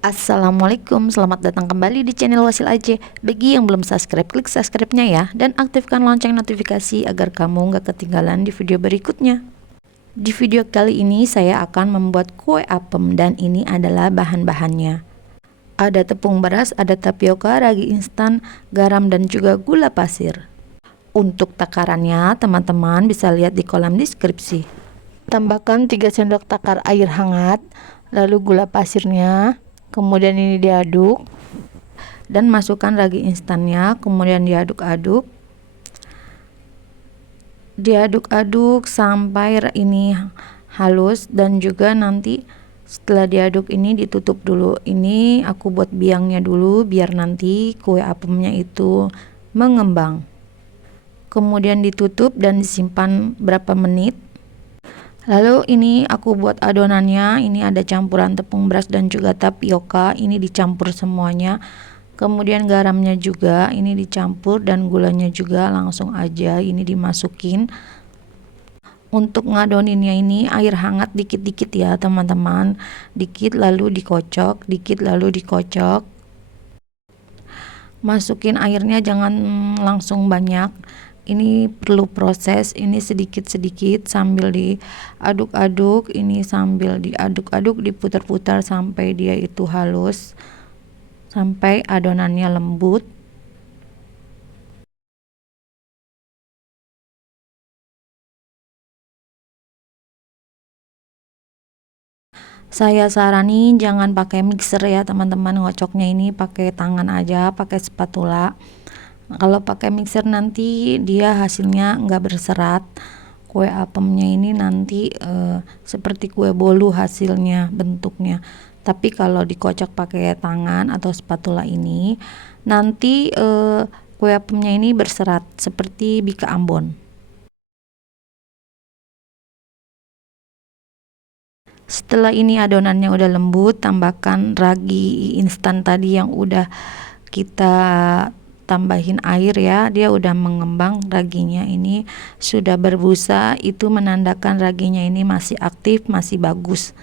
Assalamualaikum, selamat datang kembali di channel Wasil Aja. Bagi yang belum subscribe, klik subscribe-nya ya. Dan aktifkan lonceng notifikasi agar kamu gak ketinggalan di video berikutnya. Di video kali ini saya akan membuat kue apem dan ini adalah bahan-bahannya. Ada tepung beras, ada tapioka, ragi instan, garam dan juga gula pasir. Untuk takarannya teman-teman bisa lihat di kolom deskripsi. Tambahkan 3 sendok takar air hangat, lalu gula pasirnya. Kemudian ini diaduk dan masukkan ragi instannya, kemudian diaduk-aduk sampai ini halus, dan juga nanti setelah diaduk ini ditutup dulu. Ini aku buat biangnya dulu biar nanti kue apemnya itu mengembang. Kemudian ditutup dan disimpan berapa menit. Lalu ini aku buat adonannya. Ini ada campuran tepung beras dan juga tapioka. Ini dicampur semuanya. Kemudian garamnya juga ini dicampur dan gulanya juga langsung aja ini dimasukin. Untuk ngadoninnya ini air hangat dikit-dikit ya teman-teman. Dikit lalu dikocok, dikit lalu dikocok. Masukin airnya jangan langsung banyak. Ini perlu proses, ini sedikit-sedikit sambil diaduk-aduk, ini sambil diaduk-aduk, diputar-putar sampai dia itu halus, sampai adonannya lembut. Saya saranin jangan pakai mixer ya teman-teman, ngocoknya ini pakai tangan aja, pakai spatula. Kalau pakai mixer nanti dia hasilnya nggak berserat. Kue apemnya ini nanti seperti kue bolu hasilnya bentuknya. Tapi kalau dikocok pakai tangan atau spatula ini nanti kue apemnya ini berserat seperti bika Ambon. Setelah ini adonannya udah lembut, tambahkan ragi instan tadi yang udah kita tambahin air ya, dia udah mengembang, raginya ini sudah berbusa, itu menandakan raginya ini masih aktif, masih bagus.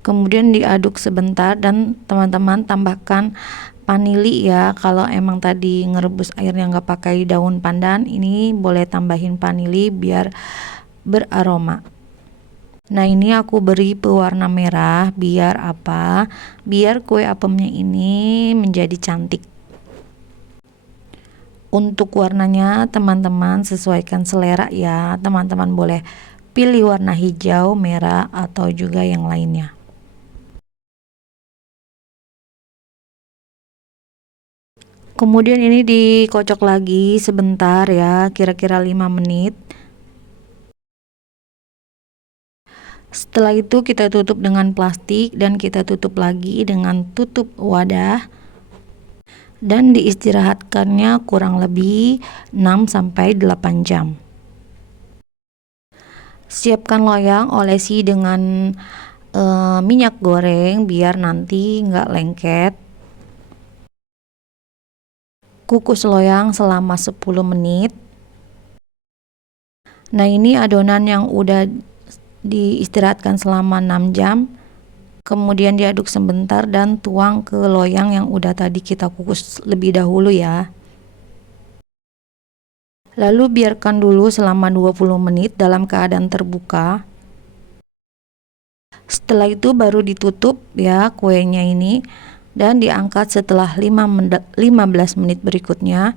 Kemudian diaduk sebentar dan teman-teman tambahkan vanili ya. Kalau emang tadi ngerebus airnya nggak pakai daun pandan, ini boleh tambahin vanili biar beraroma. Nah ini aku beri pewarna merah biar apa? Biar kue apemnya ini menjadi cantik. Untuk warnanya teman-teman sesuaikan selera ya. Teman-teman boleh pilih warna hijau, merah atau juga yang lainnya. Kemudian ini dikocok lagi sebentar ya, kira-kira 5 menit. Setelah itu kita tutup dengan plastik dan kita tutup lagi dengan tutup wadah dan diistirahatkannya kurang lebih 6-8 jam. Siapkan loyang, olesi dengan minyak goreng biar nanti nggak lengket. Kukus loyang selama 10 menit. Nah ini adonan yang udah diistirahatkan selama 6 jam, kemudian diaduk sebentar dan tuang ke loyang yang udah tadi kita kukus lebih dahulu ya. Lalu biarkan dulu selama 20 menit dalam keadaan terbuka. Setelah itu baru ditutup ya kuenya ini dan diangkat setelah 15 menit berikutnya.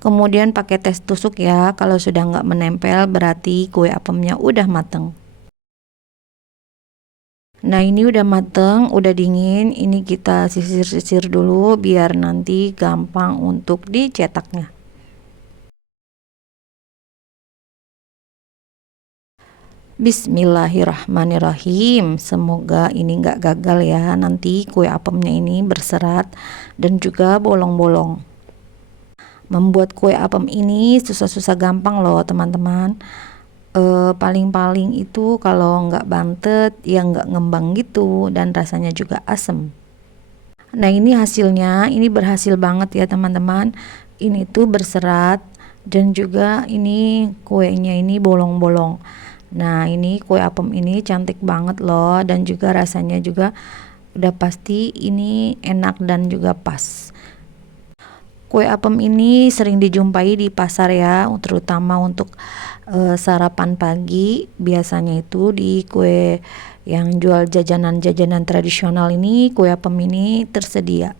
Kemudian pakai tes tusuk ya, kalau sudah nggak menempel berarti kue apemnya udah mateng. Nah ini udah mateng, udah dingin, ini kita sisir-sisir dulu biar nanti gampang untuk dicetaknya. Bismillahirrahmanirrahim. Semoga ini nggak gagal ya, nanti kue apemnya ini berserat dan juga bolong-bolong. Membuat kue apem ini susah-susah gampang loh teman-teman. Paling-paling itu kalau nggak bantet ya nggak ngembang gitu dan rasanya juga asem. Nah ini hasilnya, ini berhasil banget ya teman-teman. Ini tuh berserat Dan juga ini kuenya ini bolong-bolong. Nah, ini kue apem ini cantik banget loh, dan juga rasanya juga udah pasti ini enak dan juga pas. Kue apem ini sering dijumpai di pasar ya, terutama untuk sarapan pagi. Biasanya itu di kue yang jual jajanan-jajanan tradisional ini, kue apem ini tersedia.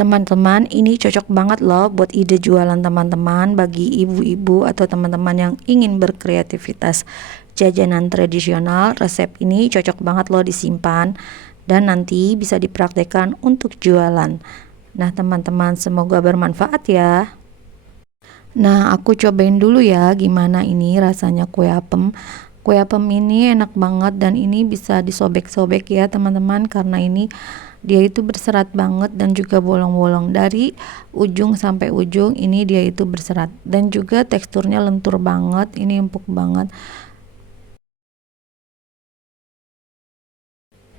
Teman-teman, ini cocok banget loh buat ide jualan teman-teman bagi ibu-ibu atau teman-teman yang ingin berkreativitas jajanan tradisional. Resep ini cocok banget loh disimpan dan nanti bisa dipraktekkan untuk jualan. Nah, teman-teman, semoga bermanfaat ya. Nah, aku cobain dulu ya gimana ini rasanya kue apem. Kue apem ini enak banget dan ini bisa disobek-sobek ya teman-teman, karena ini dia itu berserat banget dan juga bolong-bolong dari ujung sampai ujung. Ini dia itu berserat dan juga teksturnya lentur banget, ini empuk banget.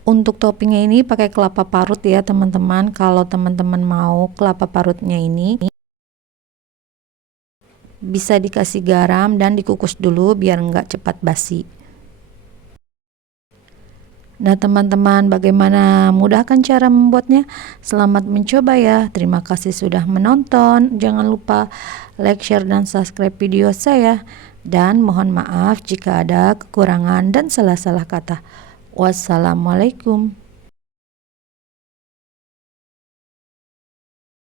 Untuk toppingnya ini pakai kelapa parut ya teman-teman. Kalau teman-teman mau kelapa parutnya ini bisa dikasih garam dan dikukus dulu biar nggak cepat basi. Nah teman-teman, bagaimana mudahkan cara membuatnya? Selamat mencoba ya. Terima kasih sudah menonton. Jangan lupa like, share, dan subscribe video saya. Dan mohon maaf jika ada kekurangan dan salah-salah kata. Wassalamualaikum.